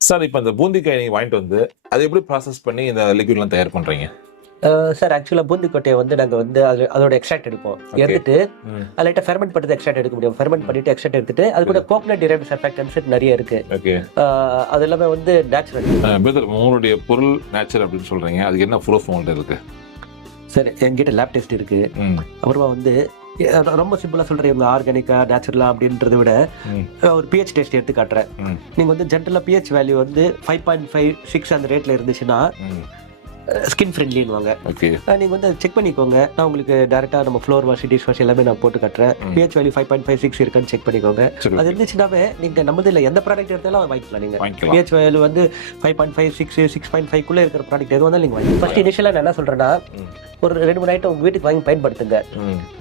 Sir இப்ப இந்த பூந்திக்காய் நீங்க வாங்கிட்டு வந்து அதை எப்படி ப்ராசஸ் பண்ணி இந்த லிக்விட்லாம் தயார் பண்றீங்க? சார் ஆக்சுவலா பூந்தி கொட்டையை வந்து நாங்க வந்து அதோட எக்ஸ்ட்ராக்ட் எடுப்போம். எடுத்துட்டு அது லைட்டா ஃபெர்மெண்ட் பண்ணி எக்ஸ்ட்ராக்ட் எடுக்க முடியும். ஃபெர்மெண்ட் பண்ணிட்டு எக்ஸ்ட்ராக்ட் எடுத்துட்டு அது கூட கோகனட் டிரைவ்ட் சர்ஃபேக்டன்ஸ் நிறைய இருக்கு. ஓகே. அது எல்லாமே வந்து நேச்சுரல். பிரதர், உங்களுடைய பொருள் நேச்சர் அப்படின்னு சொல்றீங்க, அதுக்கு என்ன ப்ரூஃப் உங்கள்ட்ட இருக்கு? சார் என்கிட்ட லேப் டெஸ்ட் இருக்கு. அப்புறமா வந்து ரொம்ப சிம்பிளா சொல்றேன், ஆர்கானிக்கா நேச்சுரலா அப்படின்றத விட ஒரு பிஹெச் டெஸ்ட் எடுத்து காட்டுறேன். நீங்க வந்து ஜென்ரலா பிஹெச் வேல்யூ வந்து 5.5 6 அந்த ரேட்ல இருந்துச்சுன்னா ஸ்கின் ஃப்ரெண்ட்லின்னுவாங்க. நீங்க வந்து செக் பண்ணிக்கோங்க. நான் உங்களுக்கு டைரக்டா நம்ம ஃப்ளோர் வாஷ் டிஷ் வாஷ் எல்லாமே நான் போட்டு கட்டுறேன். பிஹெச் வேல்யூ 5.5 6 இருக்கான்னு செக் பண்ணிக்கோங்க. அது இருந்துச்சுனாவே நீங்க நம்மது இல்ல எந்த ப்ராடக்ட் எடுத்தாலும் வாங்கிக்கலாம். நீங்க பிஹெச் வேல்யூ வந்து 5.5 6 6.5 குள்ள இருக்கிற ப்ராடக்ட் எது வந்தாலும் நீங்க வாங்கி. ஃபர்ஸ்ட் இனிஷியலா நான் என்ன சொல்றேன்னா, ஒரு 2-3 ஐட்டம் உங்க வீட்டுக்கு வாங்கி பயன்படுத்துங்க.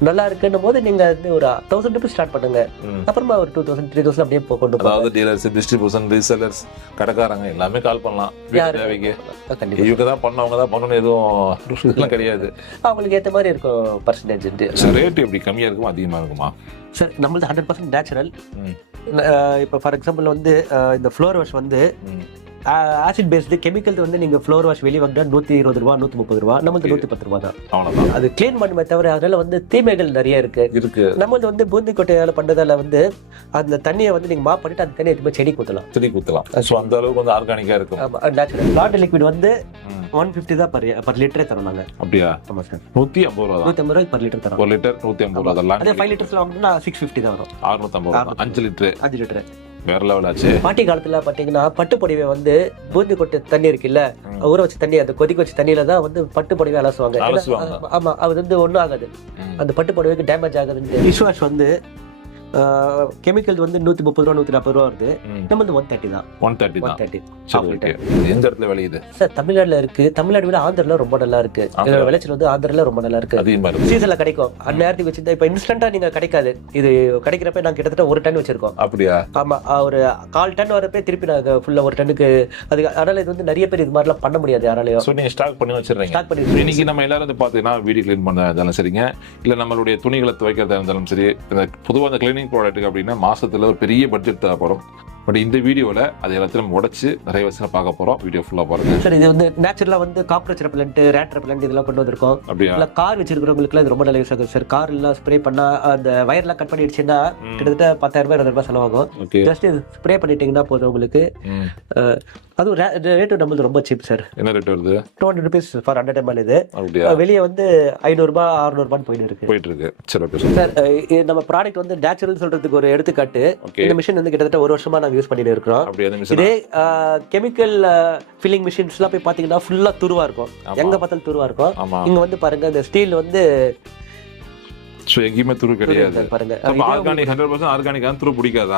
நல்லா இருக்குன்னும் போது நீங்க ஒரு 1000 ருபீஸ் ஸ்டார்ட் பண்ணுங்க. அப்புறமா ஒரு 2000 3000 அப்படியே கொண்டு போங்க. அதாவது டீலர்ஸ், டிஸ்ட்ரிபியூஷன், ரீசெல்லர்ஸ், கடைக்காரங்க எல்லாமே கால் பண்ணலாம். தேவைக்கு இவங்க தான் பண்ணவங்க தான் பண்ணணும் எதுவும் கிடையாது. அவங்களுக்கு ஏற்ற மாதிரி இருக்கும் பர்சன்டேஜ். ரேட் எப்படி கம்மியா இருக்குமா அதிகமா இருக்குமா? சார் நம்மளது 100% நேச்சுரல். இப்போ ஃபார் எக்ஸாம்பிள் வந்து இந்த ஃப்ளோர் வாஷ் வந்து ஆசிட் பேஸ்டு கெமிக்கல் வந்து நீங்க ஃப்ளோர் வாஷ் வெளியே வாங்கினா 120 ரூபா 130 ரூபா, நம்மளுக்கு 110 ரூபா தான். அவ்வளவுதான். அது கிளீன் பண்ணுமே தவிர அதனால வந்து தீமைகள் நிறைய இருக்கு. நம்மளது வந்து பூந்தி கொட்டையால பண்றதால வந்து அந்த தண்ணியை வந்து நீங்க மாப் பண்ணிட்டு அந்த தண்ணியை செடி ஊத்தலாம். ஸோ அந்த அளவுக்கு வந்து ஆர்கானிக்கா இருக்கும். நேச்சுரல் லாண்டரி லிக்விட் வந்து 150 தான் பர் லிட்டரே தரோம் நாங்க. அப்படியா? ஆமா சார். 150 ரூபா. 150 ரூபாய் பர் லிட்டர் தரோம். ஒரு லிட்டர் 150 ரூபா. அதெல்லாம் அதே 5 லிட்டர்ஸ்ல வாங்கினா 650 தான் வரும். 650 ரூபா. 5 லிட்டர் வேற லெவல் ஆச்சு. பாட்டி காலத்துல பாத்தீங்கன்னா பட்டு புடவை வந்து பூந்தி கொட்டை தண்ணி இருக்குல்ல, ஊற வச்ச தண்ணி, அந்த கொதிக்க வச்ச தண்ணியில தான் வந்து பட்டு புடவை அலசுவாங்க. ஆமா, அது வந்து ஒண்ணும் ஆகாது, அந்த பட்டு புடவைக்கு டேமேஜ் ஆகுதுன்னு. டிஷ் வாஷ் வந்து கெமிக்கல் வந்து 130 ரூபா 140 ரூபா வருது. நம்ம வந்து 130 தான். 130. எந்த இடத்துல விளையுது சார்? தமிழ்நாடுல இருக்கு. தமிழ்நாடு விட ஆந்திரால ரொம்ப நல்லா இருக்கு. விளைச்சல் வந்து ஆந்திரால ரொம்ப நல்லா இருக்கு. சீசன்ல கிடைக்கும். அந்நேரத்துக்கு வச்சிருந்தா இப்ப இன்ஸ்டன்டா நீங்க கிடைக்காது. இது கிடைக்கிறப்ப நாங்க கிட்டத்தட்ட 1 டன் வச்சிருக்கோம். அப்படியா? ஆமா, ஒரு 1/4 டன் வரப்பே திருப்பி நாங்க ஃபுல்லா 1 டன்னுக்கு. அது அதனால இது வந்து நிறைய பேர் இது மாதிரிலாம் பண்ண முடியாது யாராலையும். நீங்க ஸ்டாக் பண்ணி வச்சிருக்கீங்க. இன்னைக்கு நம்ம எல்லாரும் வந்து பாத்தீங்கன்னா வீடியோ கிளீன் பண்ண இருந்தாலும் சரிங்க, இல்ல நம்மளுடைய துணிகளை துவைக்கிறதா இருந்தாலும் சரி, பொதுவாக அந்த கிளீனிங் ப்ராடக்ட்டுக்கு அப்படின்னா மாசத்துல ஒரு பெரிய பட்ஜெட் தேவைப்படும். பட் இந்த வீடியோல அதை எல்லாத்தையும் நம்ம உடைச்சு நிறைய விஷயம் பார்க்க போறோம். வீடியோ ஃபுல்லா பாருங்க. சார் இது வந்து நேச்சுரலா வந்து காக்ரோச் ரெப்பலண்ட், ரேட் ரெப்பலண்ட் இதெல்லாம் கொண்டு வந்திருக்கோம். அப்படியே கார் வச்சிருக்கிறவங்களுக்கு இது ரொம்ப நல்ல யூஸ் ஆகும் சார். கார் எல்லாம் ஸ்ப்ரே பண்ணா அந்த வயர்லாம் கட் பண்ணிடுச்சுன்னா கிட்டத்தட்ட 10,000 ரூபாய் 20,000 செலவாகும். ஜஸ்ட் ஸ்ப்ரே பண்ணிட்டீங்கன்னா போதும் உங்களுக்கு. அதுவும் ரேட்டு நம்மளுக்கு ரொம்ப சீப் சார். என்ன ரேட் வருது? 200 rupees ஃபார் 100 ml. இது வெளியே வந்து 500 ரூபாய் 600 ரூபாய் போயிட்டு இருக்கு. சார் நம்ம ப்ராடக்ட் வந்து நேச்சுரல் சொல்றதுக்கு ஒரு எடுத்துக்காட்டு. இந்த மிஷின் வந்து கிட்டத்தட்ட 1 வருஷமா நாங்க யூஸ் பண்ணிட்டு இருக்கிறோம். இதே கெமிக்கல் ஃபில்லிங் மிஷின்ஸ் எல்லாம் போய் பாத்தீங்கன்னா ஃபுல்லா துருவா இருக்கும். எங்க பார்த்தாலும் துருவா இருக்கும். இங்க வந்து பாருங்க, இந்த ஸ்டீல் வந்து எங்கேயுமே துரு கிடையாது. ஆர்கானிக் 100% ஆர்கானிக் துரு பிடிக்காதா?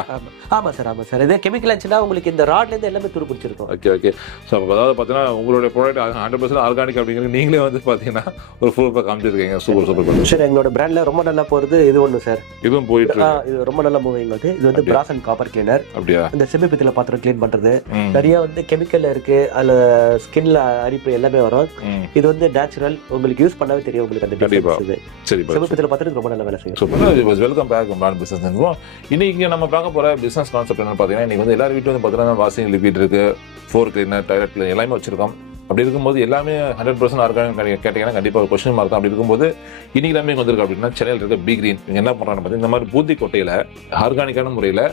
ஆமா சார், ஆமா சார். இதே கெமிக்கல் ஆச்சுன்னா உங்களுக்கு இந்த ராட்ல இருந்து எல்லாமே துரு பிடிச்சிருக்கும். ஓகே. ஸோ அதாவது பார்த்தீங்கன்னா உங்களுடைய ப்ராடக்ட் 100% ஆர்கானிக் அப்படிங்கிறது நீங்களே வந்து பார்த்தீங்கன்னா ஒரு ப்ரூஃபாக காமிச்சிருக்கீங்க. Super sir. எங்களோட பிராண்ட்ல ரொம்ப நல்லா போறது இது ஒன்று சார். இதுவும் போயிட்டு இது ரொம்ப நல்லா மூவிங் ஆகுது. இது வந்து பிராஸ் அண்ட் காப்பர் கிளீனர். அப்படியா? இந்த செமி பித்தளை பாத்திரம் கிளீன் பண்றது. நிறைய வந்து கெமிக்கல் இருக்கு, அதுல ஸ்கின்ல அரிப்பு எல்லாமே வரும். இது வந்து நேச்சுரல். உங்களுக்கு யூஸ் பண்ணவே தெரியும் உங்களுக்கு அந்த டிஃபரன்ஸ். சரி, செமி பித்தளை பாத்திரம் ரொம்ப நல்ல வேலை செய்யும். Welcome back brand business. இன்னைக்கு நம்ம பார்க்க போற பிசினஸ் கான்செப்ட் என்ன பார்த்தீங்கன்னா, இன்னைக்கு வந்து எல்லாரும் வீட்டு வந்து பார்த்தீங்கன்னா வாஷிங் லிக்விட் இருக்கு, ஃப்ளோர் கிளீனர், டாய்லெட் கிளீனர் எல்லாமே வச்சிருக்கோம். அப்படி இருக்கும்போது எல்லாமே 100% ஆர்கானிக் கேட்டீங்கன்னா கண்டிப்பாக ஒரு கொஸ்டின் மார்க் தான். அப்படி இருக்கும்போது இன்னைக்கு எல்லாமே வந்திருக்கு அப்படின்னா சென்னையில் இருக்க பி கிரீன் இவங்க என்ன பண்ணுறாங்க பார்த்தீங்கன்னா, இந்த மாதிரி பூந்தி கொட்டையில் ஆர்கானிக்கான முறையில்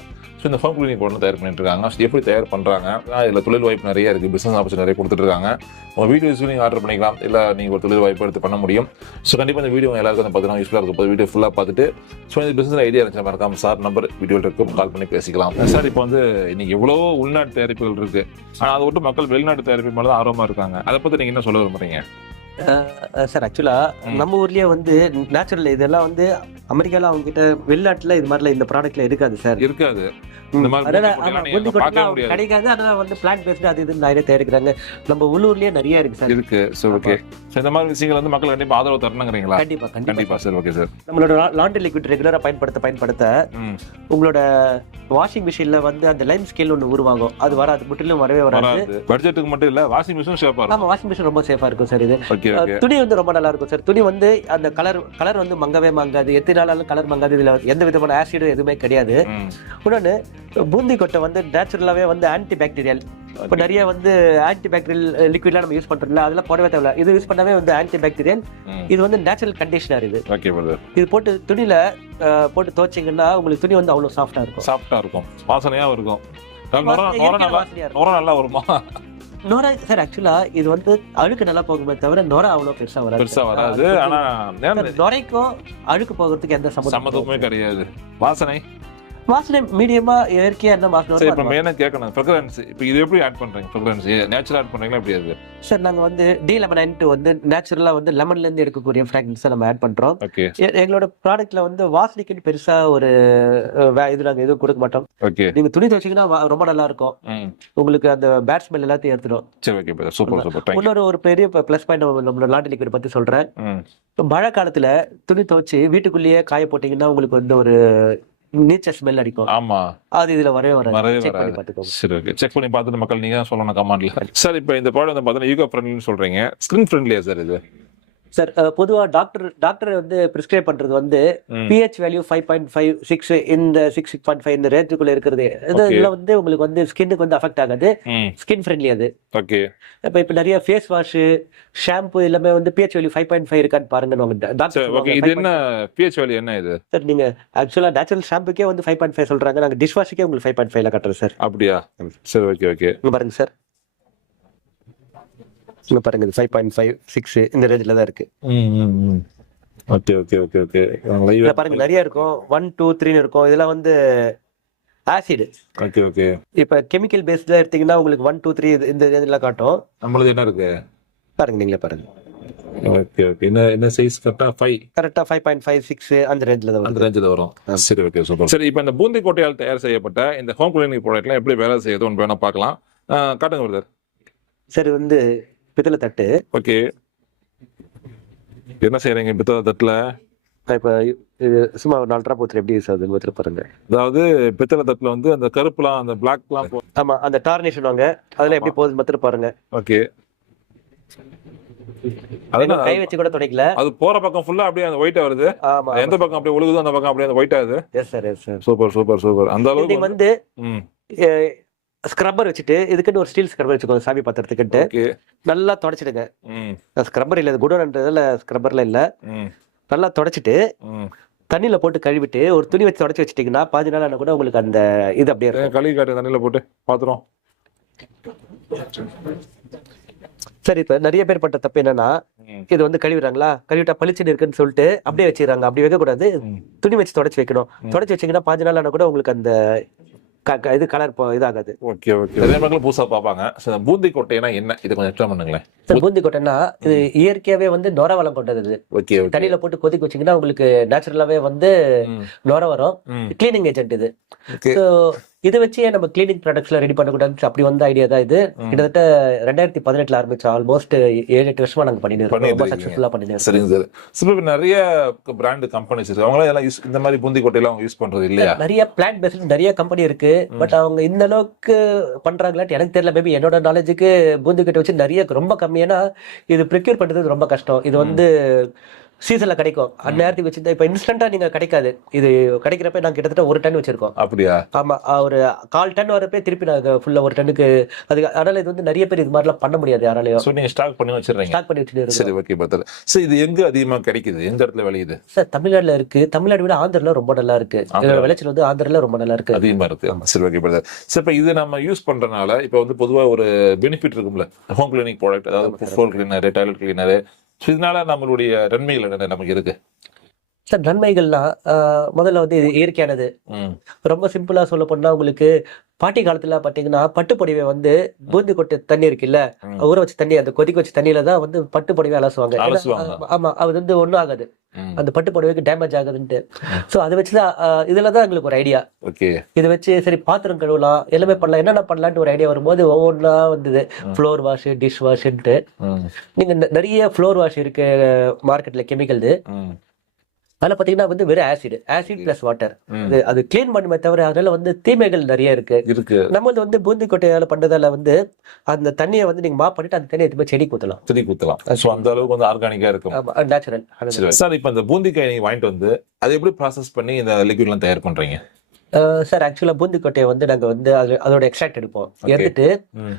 இந்த ஃபோம் கிளீனிங் பவுடர் தயார் பண்ணிட்டு இருக்காங்க. எப்படி தயார் பண்ணுறாங்க, இதில் தொழில் வாய்ப்பு நிறைய இருக்குது, பிஸ்னஸ் ஆப்பர்ச்சுனிட்டி நிறைய கொடுத்துட்டு இருக்காங்க. உங்கள் வீடியோஸ் நீங்கள் ஆர்டர் பண்ணிக்கலாம், இல்லை நீங்கள் ஒரு தொழில் வாய்ப்பு எடுத்து பண்ண முடியும். ஸோ கண்டிப்பாக இந்த வீடியோ எல்லாருக்கும் வந்து பார்த்தீங்கன்னா யூஸ்ஃபுல்லாக இருக்கும். வீடியோ ஃபுல்லாக பார்த்துட்டு இந்த பிஸ்னஸ் ஐடியா இருந்துச்சு மறக்காம சார் நம்பர் வீடியோவில் இருக்கும், கால் பண்ணி பேசிக்கலாம். சார் இப்போ வந்து இன்னைக்கு எவ்வளவோ உள்நாட்டு தயாரிப்புகள் இருக்குது, ஆனால் அதை விட்டு மக்கள் வெளிநாட்டு தயாரிப்பு மேலே தான் ஆர்வமாக இருக்காங்க. அதை பற்றி நீங்கள் என்ன சொல்ல விரும்புறீங்க? சார் ஆக்சுவலா நம்ம ஊர்லயே வந்து நேச்சுரல் இதெல்லாம் வந்து அமெரிக்கால அவங்க கிட்ட வெளிநாட்டுல இது மாதிரில இந்த ப்ராடக்ட்ல இருக்காது சார். இருக்காது. கிடைக்காது. அதனால வந்து பிளான்ட் பேஸ்ட் அது இது நிறைய தயாரிக்கிறாங்க. நம்ம உள்ளூர்லயே நிறைய இருக்கு சார். இருக்கு. சரி, ஓகே. இந்த மாதிரி விஷயங்கள் வந்து மக்கள் கண்டிப்பா ஆதரவு தரணுங்கிறீங்களா? கண்டிப்பா சார். Okay sir. நம்மளோட லாண்டரி லிக்விட் ரெகுலரா பயன்படுத்த உங்களோட வாஷிங் மிஷின்ல வந்து அந்த லைம் ஸ்கேல் ஒன்று உருவாகும். அது வராது, முற்றிலும் வரவே வராது. பட்ஜெட்டுக்கு மட்டும் இல்ல, வாஷிங் மிஷின் சேஃபா இருக்கும். ஆமா, வாஷிங் மிஷின் ரொம்ப சேஃபா இருக்கும் சார். இது துணி வந்து ரொம்ப நல்லா இருக்கும் சார். துணி வந்து அந்த கலர் வந்து மங்கவே மங்காது. எத்தனை நாளாலும் கலர் மங்காது. இதுல எந்த விதமான ஆசிடும் எதுவுமே கிடையாது. இன்னொன்னு பூந்தி கொட்டை வந்து நேச்சுரலாவே வந்து ஆன்டி பாக்டீரியல். இப்போ நிறைய வந்து ஆன்டி பாக்டீரியல் லிக்விட்லாம் நம்ம யூஸ் பண்றோம்ல, அதெல்லாம் போடவே தேவையில்ல. இது யூஸ் பண்ணவே வந்து ஆன்டி பாக்டீரியல். இது வந்து நேச்சுரல் கண்டிஷனர். இது போட்டு துணியில போட்டு துவைச்சிங்கன்னா உங்களுக்கு துணி வந்து அவ்வளவு சாஃப்டா இருக்கும், வாசனையாவும் இருக்கும். நல்லா வருமா? நோரா சார் ஆக்சுவலா இது வந்து அழுக்கு நல்லா போகுமே தவிர நோரா அவ்வளவு பெருசா வராது. ஆனா நுரைக்கும் அழுக்கு போகிறதுக்கு எந்த சம்மந்தமுமே கிடையாது. வாசனை மீடியமா இயற்கையா என்ன வாசனை. சரி, இப்போ மெயினா கேட்கணும் ஃப்ராக்ரன்ஸ். இப்போ இது எப்படி ஆட் பண்றீங்க? ஃப்ராக்ரன்ஸ் நேச்சுரலா ஆட் பண்றீங்களா எப்படி அது? சார் நாங்க வந்து D11 வந்து நேச்சுரலா வந்து லெமன்ல இருந்து எடுக்கக்கூடிய ஃப்ராக்ரன்ஸ் நம்ம ஆட் பண்றோம். ஓகே. எங்களோட ப்ராடக்ட்ல வந்து வாசனைக்குன்னு பெருசா ஒரு இது நாங்க எதுவும் கொடுக்க மாட்டோம். ஓகே. நீங்க துணி துவைச்சீங்கன்னா ரொம்ப நல்லா இருக்கும். உங்களுக்கு அந்த பேட் ஸ்மெல் எல்லாத்தையும் எடுத்துடும். சரி, ஓகே, சூப்பர். இன்னொரு பெரிய ப்ளஸ் பாயிண்ட் நம்மளோட லாண்ட்ரி லிக்விட் பத்தி சொல்றேன். மழை காலத்துல துணி துவைச்சு வீட்டுக்குள்ளேயே காய போட்டீங்கன்னா உங்களுக்கு வந்து ஒரு நீச்சல் ஸ்மெல் அடிக்கும். ஆமா, அது இதுல வரவே வராது. சரி, ஓகே. செக் பண்ணி பார்த்துட்டு மக்கள் நீங்க தான் சொல்லணும் கமெண்ட்ல. சார், இப்போ இந்த ப்ராடக்ட் வந்து பார்த்தீங்கன்னா ஈகோ ஃப்ரெண்ட்லின்னு சொல்றீங்க, ஸ்கின் ஃப்ரெண்ட்லியா சார் இது? சார் பொதுவா டாக்டர் வந்து பிரிஸ்கிரைப் பண்றது வந்து pH வேல்யூ 5.5 6 இந்த 6.5 இந்த ரேஞ்சுக்குள்ள இருக்கிறது. இதுல வந்து உங்களுக்கு வந்து ஸ்கின்னுக்கு வந்து அஃபெக்ட் ஆகாது, ஸ்கின் ஃப்ரெண்ட்லி அது. ஓகே. இப்ப நிறைய ஃபேஸ் வாஷ், ஷாம்பு எல்லாமே வந்து pH வேல்யூ 5.5 இருக்கான்னு பாருங்க டாக்டர். ஓகே, இது என்ன pH வேல்யூ என்ன இது? சார் நீங்க ஆக்சுவலா நேச்சுரல் ஷாம்புக்கே வந்து 5.5 சொல்றாங்க, நாங்க டிஷ் வாஷுக்கே உங்களுக்கு 5.5 ல கட்டுறோம் சார். அப்படியா? சரி, ஓகே. பாருங்க சார், இங்க பாருங்க, இது 5.5 6 இந்த ரேஞ்சில தான் இருக்கு. ஓகே. பாருங்க நிறைய இருக்கும், 1 2 3 இருக்கும். இதெல்லாம் வந்து ஆசிட். ஓகே. இப்ப கெமிக்கல் பேஸ்ட்ல எடுத்தீங்கன்னா உங்களுக்கு 1 2 3 இந்த ரேஞ்சில காட்டும். நம்மளது என்ன இருக்கு பாருங்க, நீங்களே பாருங்க. ஓகே. என்ன சைஸ் கரெக்ட்டா 5? கரெக்ட்டா 5.5 6 அந்த ரேஞ்சில வரும். சரி, ஓகே, சூப்பர். சரி, இப்போ இந்த பூந்தி கொட்டையால் தயார் செய்யப்பட்ட இந்த ஹோம் கிளீனிங் ப்ராடக்ட்லாம் எப்படி வேலை செய்யுதுன்னு வேணா பார்க்கலாம். காட்டுங்க பிரதர். சரி, வந்து பித்தளை தட்டு. ஓகே. என்ன செய்யறீங்க பித்தளை தட்டுல? இப்ப இது சும்மா 4 டிராப் ஊத்துற எப்படி யூஸ் ஆகுதுன்னு பாருங்க. அதாவது பித்தளை தட்டுல வந்து அந்த கருப்புலாம் அந்த பிளாக்லாம் ஆமா, அந்த டார்னிஷ் வாங்க அதுல எப்படி போகுது மட்டும் பாருங்க. ஓகே. கை வச்சு கூட துடைக்கல, அது போற பக்கம் ஃபுல்லா அப்படியே அந்த ஒயிட்டா வருது. எந்த பக்கம் அப்படியே ஒழுகுதோ அந்த பக்கம் அப்படியே அந்த ஒயிட் ஆகுது. Yes sir. சூப்பர். அந்த அளவுக்கு வந்து ஸ்க்ரப்பர் வச்சுட்டு இதுக்குன்னு ஒரு ஸ்டீல் ஸ்க்ரப்பர் வச்சுக்கோங்க, சாமி பாத்திரத்துக்கிட்டு நல்லா தொடச்சிடுங்க. ஸ்க்ரப்பர் இல்ல, குடோன்றதுல ஸ்க்ரப்பர்ல இல்ல. நல்லா தொடச்சிட்டு தண்ணியில போட்டு கழுவிட்டு ஒரு துணி வச்சு தொடச்சி வச்சிட்டீங்கன்னா 15 நாள் ஆனா கூட உங்களுக்கு அந்த இது அப்படியே இருக்கும். கழுவி காட்டு தண்ணியில போட்டு பாத்துறோம். சரி, இப்ப நிறைய பேர் பண்ற தப்பு என்னன்னா, இது வந்து கழுவிடுறாங்களா, கழுவிட்டா பளிச்சுன்னு இருக்குன்னு சொல்லிட்டு அப்படியே வச்சிடறாங்க. அப்படி வைக்க கூடாது, துணி வச்சு தொடச்சி வைக்கணும். தொடச்சி வச்சீங்கன்னா 15 நாள் ஆனா கூட உங்களுக்கு அந்த இது கலர் இதாகாது. ஓகே. நிறைய மக்கள் புதுசா பாப்பாங்க. பூந்தி கொட்டைனா என்ன, இது கொஞ்சம் எக்ஸ்பிளைன் பண்ணுங்களேன். பூந்தி கொட்டைனா இது இயற்கையாவே வந்து நொர வளம் கொண்டது. தண்ணியில போட்டு கொதிக்க வச்சீங்கன்னா உங்களுக்கு நேச்சுரலாவே வந்து நொர வரும். கிளீனிங் ஏஜென்ட் இது. இதை வச்சு நம்ம கிளீனிங் ப்ராடக்ட்ஸ்ல ரெடி பண்ணக்கூடாது, அப்படி வந்த ஐடியா தான் இது. கிட்டத்தட்ட 2018 ஆரம்பிச்சு ஆல்மோஸ்ட் 7-8 வருஷமா நாங்க பண்ணிட்டு. சரிங்க சார். சில நிறைய பிராண்ட் கம்பெனிஸ் இருக்கு, அவங்க எல்லாம் இந்த மாதிரி பூந்தி கொட்டையெல்லாம் யூஸ் பண்றது இல்லையா? நிறைய பிளான்ட் பேஸ்ட் நிறைய கம்பெனி இருக்கு, பட் அவங்க இந்த அளவுக்கு பண்றாங்களான்னு எனக்கு தெரியல. மேபி என்னோட நாலேஜுக்கு பூந்தி கொட்டை வச்சு நிறைய ரொம்ப கம்மியானா இது ப்ரிக்யூர் பண்றது ரொம்ப கஷ்டம். இது வந்து சீசன்ல கிடைக்கும், அந்நேரத்துக்கு வச்சிருந்தா இப்ப இன்ஸ்டன்டா நீங்க கிடைக்காது. இது கிடைக்கிறப்ப நாங்க கிட்டத்தட்ட 1 டன் வச்சிருக்கோம். அப்படியா? ஆமா, ஒரு 1/4 டன் வரப்பே திருப்பி நாங்க ஃபுல்லா 1 டன்னுக்கு அது. அதனால இது வந்து நிறைய பேர் இது மாதிரிலாம் பண்ண முடியாது யாராலையும். சோ நீங்க ஸ்டாக் பண்ணி வச்சிருக்கீங்க. சரி, ஓகே பத்தல. சோ இது எங்க அதிகமா கிடைக்குது, எந்த இடத்துல விளையுது? சார் தமிழ்நாடுல இருக்கு. தமிழ்நாடு விட ஆந்திரால ரொம்ப நல்லா இருக்கு. விளைச்சல் வந்து ஆந்திரால ரொம்ப நல்லா இருக்கு, அதிகமா இருக்கு. சரி, ஓகே பிரதர். சோ இப்ப இது நம்ம யூஸ் பண்றதுனால இப்ப வந்து பொதுவா ஒரு பெனிஃபிட் இருக்கும்ல, ஹோம் கிளீனிங் ப்ராடக்ட், அதாவது ஃப்ளோர் கிளீனர், டாய்லெட் கிளீனர், இதனால நம்மளுடைய நன்மைகள் என்ன நமக்கு இருக்கு? சார் நன்மைகள்னா முதல்ல வந்து இது இயற்கையானது. ரொம்ப சிம்பிளா சொல்ல போனா உங்களுக்கு பாட்டி காலத்துல பாத்தீங்கன்னா பட்டு புடவை வந்து பூந்தி கொட்டை தண்ணி இருக்குல்ல, ஊற வச்ச தண்ணி, அந்த கொதிக்க வச்ச தண்ணியில தான் வந்து பட்டு புடவை அலசுவாங்க. ஆமா, அது வந்து ஒண்ணும் ஆகாது, அந்த பட்டு புடவைக்கு டேமேஜ் ஆகுதுன்ட்டு. சோ அதை வச்சுதான் இதுலதான் எங்களுக்கு ஒரு ஐடியா. இதை வச்சு சரி பாத்திரம் கழுவலாம், எல்லாமே பண்ணலாம், என்னென்ன பண்ணலான்ட்டு ஒரு ஐடியா வரும்போது ஒவ்வொன்றா வந்தது. ஃப்ளோர் வாஷ், டிஷ் வாஷ்ன்ட்டு நீங்க நிறைய ஃப்ளோர் வாஷ் இருக்கு மார்க்கெட்ல கெமிக்கல். அதுல பாத்தீங்கன்னா வந்து வெறும் ஆசிட் பிளஸ் வாட்டர், அது கிளீன் பண்ணுமே தவிர அதனால வந்து தீமைகள் நிறைய இருக்கு. நம்ம வந்து பூந்தி கொட்டையால பண்றதால வந்து அந்த தண்ணியை வந்து நீங்க மாப் பண்ணிட்டு அந்த தண்ணியை எடுத்து செடிக்கு ஊத்தலாம். சோ அந்த அளவுக்கு வந்து ஆர்கானிக்கா இருக்கும், நேச்சுரல். சார் இப்போ இந்த பூந்திக்காய் நீங்க வாங்கிட்டு வந்து அதை எப்படி ப்ராசஸ் பண்ணி இந்த லிக்விட் எல்லாம் தயார் பண்றீங்க? சார் ஆக்சுவலா பூந்தி கொட்டையை வந்து நாங்க வந்து அதோட எக்ஸ்ட்ராக்ட் எடுப்போம். எடுத்துட்டு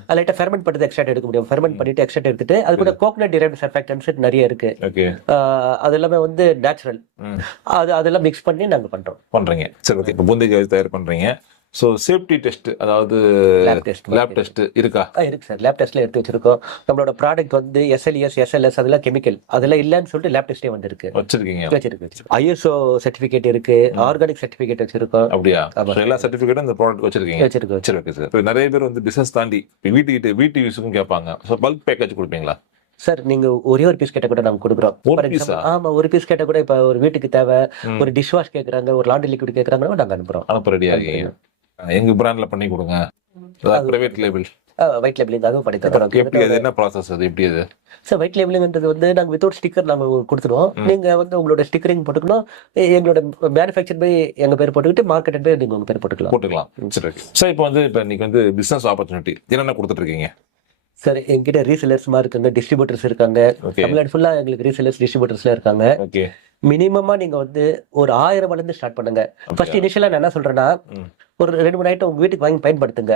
அது லைட்டா ஃபெர்மெண்ட் பண்ணி எக்ஸ்ட்ராக்ட் எடுக்க முடியும். ஃபெர்மெண்ட் பண்ணிட்டு எக்ஸ்ட்ராக்ட் எடுத்துட்டு அது கூட கோகனட் டிரைவ்டு சர்ஃபேக்டன்ட்ஸ் நிறைய இருக்கு. ஓகே. அது எல்லாமே வந்து நேச்சுரல். அதெல்லாம் மிக்ஸ் பண்ணி நாங்க பண்றீங்க. சரி, ஓகே. இப்போ பூந்தி தயார் பண்றீங்க. ஸோ சேஃப்டி டெஸ்ட், அதாவது லேப் டெஸ்ட் இருக்கா? இருக்கு சார். லேப் டெஸ்ட்ல எடுத்து வச்சிருக்கோம். நம்மளோட ப்ராடக்ட் வந்து SLES SLS அதெல்லாம் கெமிக்கல் அதெல்லாம் இல்லன்னு சொல்லிட்டு லேப் டெஸ்டே வந்திருக்கு. வச்சிருக்கு. ISO சர்டிபிகேட் இருக்கு, ஆர்கானிக் சர்டிபிகேட் வச்சிருக்கோம். அப்படியா? எல்லா சர்டிபிகேட்டும் இந்த ப்ராடக்ட் வச்சிருக்கீங்க? வச்சிருக்கு. சரி, ஓகே சார். இப்போ நிறைய பேர் வந்து பிசினஸ் தாண்டி வீட்டு யூஸுக்கும் கேட்பாங்க. ஸோ பல்க் பேக்கேஜ் கொடுப்பீங்களா? சார் நீங்க ஒரே ஒரு பீஸ் கேட்ட கூட நாங்க கொடுக்குறோம். ஆமா, ஒரு பீஸ் கேட்ட கூட இப்ப ஒரு வீட்டுக்கு தேவை, ஒரு டிஷ் வாஷ் கேக்குறாங்க, ஒரு லாண்ட்ரி லிக்விட் கேக்குறாங்கன்னா நாங்க அனுப்ப ரெடியா இருக்கீங்க. எங்க பிராண்ட்ல பண்ணி கொடுங்க. பிரைவேட் லேபிள், ஒயிட் லேபிளிங் அதுவும் பண்ணி தரோம். எப்படி அது, என்ன ப்ராசஸ் அது, எப்படி அது? சார் ஒயிட் லேபிளிங்ன்றது வந்து நாங்க வித்தவுட் ஸ்டிக்கர் நாங்க கொடுத்துருவோம். நீங்க வந்து உங்களோட ஸ்டிக்கரிங் போட்டுக்கணும். எங்களோட மேனுஃபேக்சர் போய் எங்க பேர் போட்டுக்கிட்டு மார்க்கெட் போய் நீங்க உங்க பேர் போட்டுக்கலாம். சரி, சார். இப்போ வந்து இன்னைக்கு வந்து பிசினஸ் ஆப்பர்ச்சுனிட்டி என்னென்ன கொடுத்துட்டு இருக்கீங்க? சார் எங்கிட்ட ரீசெலர்ஸ் இருக்காங்க, டிஸ்ட்ரிபியூட்டர்ஸ் இருக்காங்க. தமிழ்நாடு ஃபுல்லா எங்களுக்கு ரீசெலர்ஸ் டிஸ்ட்ரிபியூட்டர்ஸ்ல இருக்காங்க. மினிமமா நீங்க வந்து ஒரு 1000 ரூபாயில இருந்து ஸ்டார்ட் பண்ணுங்க. ஃபர்ஸ்ட் இனிஷியலா நான் என்ன சொல்றேன்னா, ஒரு 2-3 ஐட்டம் உங்க வீட்டுக்கு வாங்கி பயன்படுத்துங்க.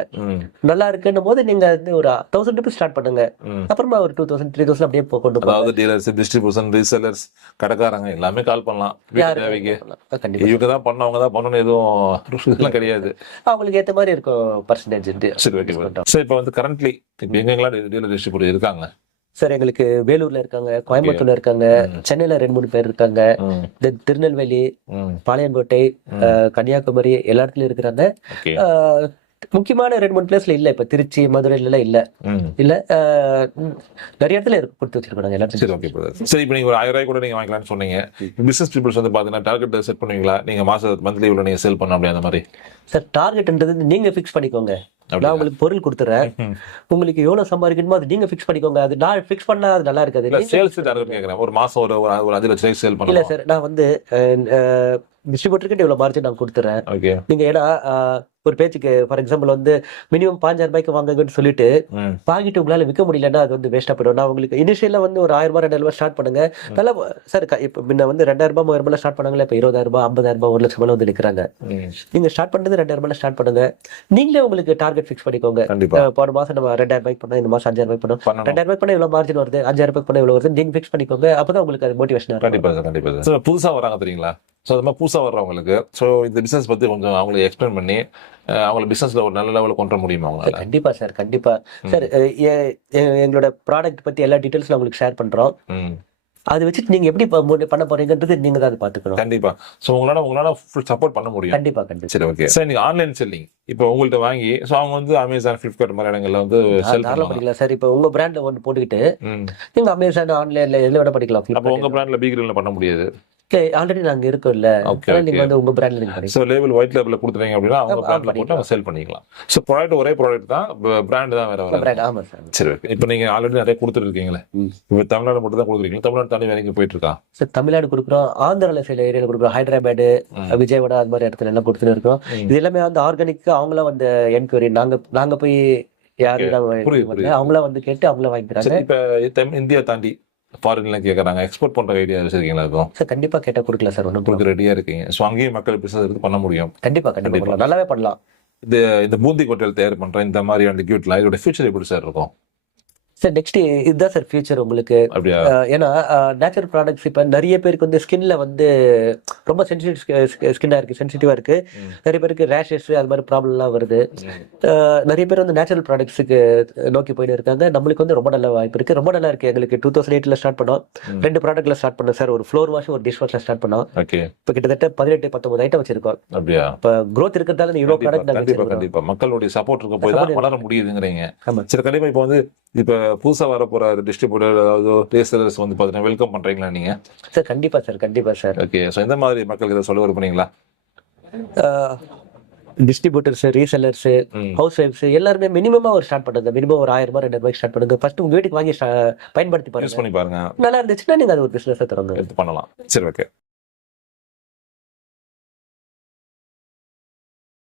நல்லா இருக்குன்னும் போது நீங்க வந்து ஒரு 1000 ரூபாய் ஸ்டார்ட் பண்ணுங்க. அப்புறமா ஒரு 2000 3000 அப்படியே கொண்டு போங்க. அதாவது டீலர்ஸ், டிஸ்ட்ரிபியூஷன், ரீசெலர்ஸ், கடைக்காரங்க எல்லாமே கால் பண்ணலாம். இவங்க தான் பண்ணவங்க தான் பண்ணணும் எதுவும் கிடையாது. அவங்களுக்கு ஏத்த மாதிரி இருக்கும் பர்சன்டேஜ். சரி, ஓகே. சார் இப்போ வந்து கரண்ட்லி இப்போ எங்கெங்கெல்லாம் டீலர் டிஸ்ட்ரிபியூட்டர் இருக்காங்க? சார் எங்களுக்கு வேலூர்ல இருக்காங்க, கோயம்புத்தூர்ல இருக்காங்க, சென்னையில 2-3 பேர் இருக்காங்க, திருநெல்வேலி, பாளையங்கோட்டை, கன்னியாகுமரி எல்லா இடத்துலயும் இருக்கிறாங்க. முக்கியமான 2-3 பிளேஸ்ல இல்ல. இப்ப திருச்சி, மதுரையில இல்ல நிறைய இடத்துல கொடுத்து வச்சிருக்காங்க எல்லாத்தையும். சரி, இப்போ நீங்க ஒரு 1000 ரூபாய் கூட நீங்க வாங்கலாம்னு சொன்னீங்க. பிசினஸ் பீப்புள்ஸ் வந்து பாத்தீங்கன்னா டார்கெட் செட் பண்ணுவீங்களா? நீங்க மந்த்லி இவ்வளவு நீங்க சேல் பண்ண அப்படியே அந்த மாதிரி? சார் டார்கெட்ன்றது நீங்க ஃபிக்ஸ் பண்ணிக்கோங்க. நான் உங்களுக்கு பொருள் கொடுத்துறேன், உங்களுக்கு எவ்வளவு சம்பாதிக்கணுமோ அது நீங்க ஃபிக்ஸ் பண்ணிக்கோங்க. அது நான் ஃபிக்ஸ் பண்ணா அது நல்லா இருக்காது. சேல்ஸ் டார்கெட் கேக்குறேன். ஒரு மாசம் ஒரு 5 லட்சம் ரூபாய் சேல் பண்ணலாம். இல்ல சார், நான் வந்து டிஸ்ட்ரிபியூட்டருக்கு இவ்வளவு மார்ஜின் நான் கொடுத்துறேன். நீங்க ஏன்னா ஒரு பேச்சுக்கு ஃபார் எக்ஸாம்பிள் வந்து மினிமம் 5000 ரூபாய்க்கு வாங்குங்கன்னு சொல்லிட்டு வாங்கிட்டு உங்களால விற்க முடியலன்னா அது வந்து வேஸ்டா போயிடும். நான் உங்களுக்கு இனிஷியலா வந்து ஒரு 1000 ரூபாய் 2000 ரூபாய் ஸ்டார்ட் பண்ணுங்க. நல்லா சார். இப்ப முன்ன வந்து 2000 ரூபாய் 3000 ரூபாய் ஸ்டார்ட் பண்ணாங்களே, இப்ப 20000 ரூபாய் 50000 ரூபாய் 1 லட்சம் ரூபாய் வந்து நிக்கிறாங்க. நீங்க ஸ்டார்ட் பண்ணது 2000 ரூபாய் ஸ்டார்ட் பண்ணுங்க. நீங்களே உங்களுக்கு டார்கெட் ஃபிக்ஸ் பண்ணிக்கோங்க. போன மாசம் நம்ம 2000 ரூபாய்க்கு பண்ணா, இந்த மாசம் 5000 ரூபாய் பண்ணோம். 2000 ரூபாய் பண்ணா இவ்வளவு மார்ஜின் வருது, 5000 ரூபாய் பண்ணா இவ்வளவு வருது, நீங்க ஃபிக்ஸ் பண்ணிக்கோங்க. அப்பதான் உங்களுக்கு அது மோட்டிவேஷன். கண்டிப்பா சார். புதுசா வராங்க தெரியுங்களா? ஸோ அது மாதிரி புதுசாக வர்றவங்களுக்கு ஸோ இந்த பிஸ்னஸ் பற்றி கொஞ்சம் அவங்களுக்கு எக்ஸ்பிளைன் பண்ணி அவங்கள பிஸ்னஸில் ஒரு நல்ல லெவலில் கொண்டு வர முடியுமா அவங்களால? கண்டிப்பாக சார், கண்டிப்பாக சார். எங்களோட ப்ராடக்ட் பற்றி எல்லா டீட்டெயில்ஸும் உங்களுக்கு ஷேர் பண்ணுறோம். அதை வச்சுட்டு நீங்க எப்படி பண்ண போறீங்கன்றது நீங்க தான் பார்த்துக்கணும். கண்டிப்பா. ஸோ உங்களால ஃபுல் சப்போர்ட் பண்ண முடியும். கண்டிப்பா. சரி, ஓகே சார். நீங்க ஆன்லைன் செல்லிங் இப்போ உங்கள்கிட்ட வாங்கி ஸோ அவங்க வந்து அமேசான், ஃபிளிப்கார்ட் மாதிரி இடங்கள்ல வந்து செல் பண்ணிக்கலாம் சார். இப்போ உங்க பிராண்ட்ல ஒன்று போட்டுக்கிட்டு நீங்க அமேசான், ஆன்லைன்ல எதுல விட பண்ணிக்கலாம். அப்போ உங்க பிராண்ட்ல பி-கிரேட்ல பண்ண முடியாது. ஆல்ரெடி நாங்க இருக்கோம்ல, நீங்க வந்து உங்க பிராண்ட்ல நீங்க பண்ணிக்கலாம். சோ லேபிள் ஒயிட் லேபிள்ல கொடுத்துறீங்க அப்படினா அவங்க பிராண்ட்ல போட்டு அவங்க சேல் பண்ணிக்கலாம். சோ ப்ராடக்ட் ஒரே ப்ராடக்ட் தான், பிராண்ட் தான் வேற வேற. ஆமா சார். சரி, ஓகே. இப்போ நீங்க ஆல்ரெடி நிறைய கொடுத்துட்டு இருக்கீங்களே, இப்போ தமிழ்நாடு மட்டும் தான் கொடுக்குறீங்க? தமிழ்நாடு தாண்டி வேற எங்க போயிட்டு இருக்கா? சார் தமிழ்நாடு கொடுக்குறோம், ஆந்திரால சில ஏரியால கொடுக்குறோம், ஹைதராபாத், விஜயவாடா அது மாதிரி இடத்துல எல்லாம் கொடுத்துட்டு இருக்கோம். இது எல்லாமே வந்து ஆர்கானிக். அவங்கள வந்து என்கொயரி நாங்க போய் யாரு அவங்கள வந்து கேட்டு அவங்கள வாங்கிக்கிறாங்க. இப்ப இந்தியா தாண்டி ஃபாரின்லாம் கேட்கறாங்க, எக்ஸ்போர்ட் பண்ற ஐடியா வச்சிருக்கீங்களா? இருக்கும் சார். கண்டிப்பா கேட்டா கொடுக்கல சார். ஒன்றும் கொடுக்க ரெடியா இருக்கீங்க. ஸோ அங்கேயும் மக்கள் பிசினஸ் எடுத்து பண்ண முடியும். கண்டிப்பா நல்லாவே பண்ணலாம். இந்த பூந்தி கொட்டையில் தயார் பண்ற இந்த மாதிரியான லிக்விட்லாம் இதோட ஃபியூச்சர் எப்படி சார் இருக்கும்? சார் நெக்ஸ்ட் இதுதான் சார் ஃபியூச்சர் உங்களுக்கு. ஏன்னா நேச்சுரல் ப்ராடக்ட்ஸ் இப்போ நிறைய பேருக்கு வந்து ஸ்கின்ல வந்து ரொம்ப ஸ்கின்னா இருக்கு, சென்சிட்டிவா இருக்கு. நிறைய பேருக்கு ரேஷஸ் அது மாதிரி ப்ராப்ளம்லாம் வருது. நிறைய பேர் வந்து நேச்சுரல் ப்ராடக்ட்ஸுக்கு நோக்கி போயிட்டு இருக்காங்க. நம்மளுக்கு வந்து ரொம்ப நல்ல வாய்ப்பு இருக்கு, ரொம்ப நல்லா இருக்கு. எங்களுக்கு 2008ல ஸ்டார்ட் பண்ணோம், 2 ப்ராடக்ட்ல ஸ்டார்ட் பண்ணோம் சார். ஒரு ஃப்ளோர் வாஷ், ஒரு டிஷ் வாஷ்ல ஸ்டார்ட் பண்ணோம். இப்போ கிட்டத்தட்ட 18-19 ஐட்டம் வச்சிருக்கோம். இப்போ க்ரோத் இருக்கிறதால இவ்வளவு ப்ராடக்ட். கண்டிப்பா மக்களுடைய சப்போர்ட் இருக்க போய் தான் வளர முடியுதுங்கிறீங்க. சரி, கண்டிப்பா. இப்போ வந்து இப்ப புதுசா வர போற டிஸ்ட்ரிபியூட்டர் அதாவது ரீசெலர்ஸ் வந்து பாத்தீங்கன்னா வெல்கம் பண்றீங்களா நீங்க? சார் கண்டிப்பா சார், கண்டிப்பா சார். ஓகே. சோ இந்த மாதிரி மக்களுக்கு இதை சொல்ல விரும்புறீங்களா? டிஸ்ட்ரிபியூட்டர்ஸ், ரீசெலர்ஸ், ஹவுஸ் ஒய்ஃப்ஸ் எல்லாருமே மினிமமா ஒரு ஸ்டார்ட் பண்ணுங்க. மினிமம் ஒரு 1000 ரூபாய் 2000 ரூபாய் ஸ்டார்ட் பண்ணுங்க. ஃபர்ஸ்ட் உங்க வீட்டுக்கு வாங்கி பயன்படுத்தி பாருங்க. யூஸ் பண்ணி பாருங்க. நல்லா இருந்துச்சுன்னா நீங்க அது ஒரு பிசினஸ் தொடர்ந்து பண்ணலாம். சரி, ஓகே.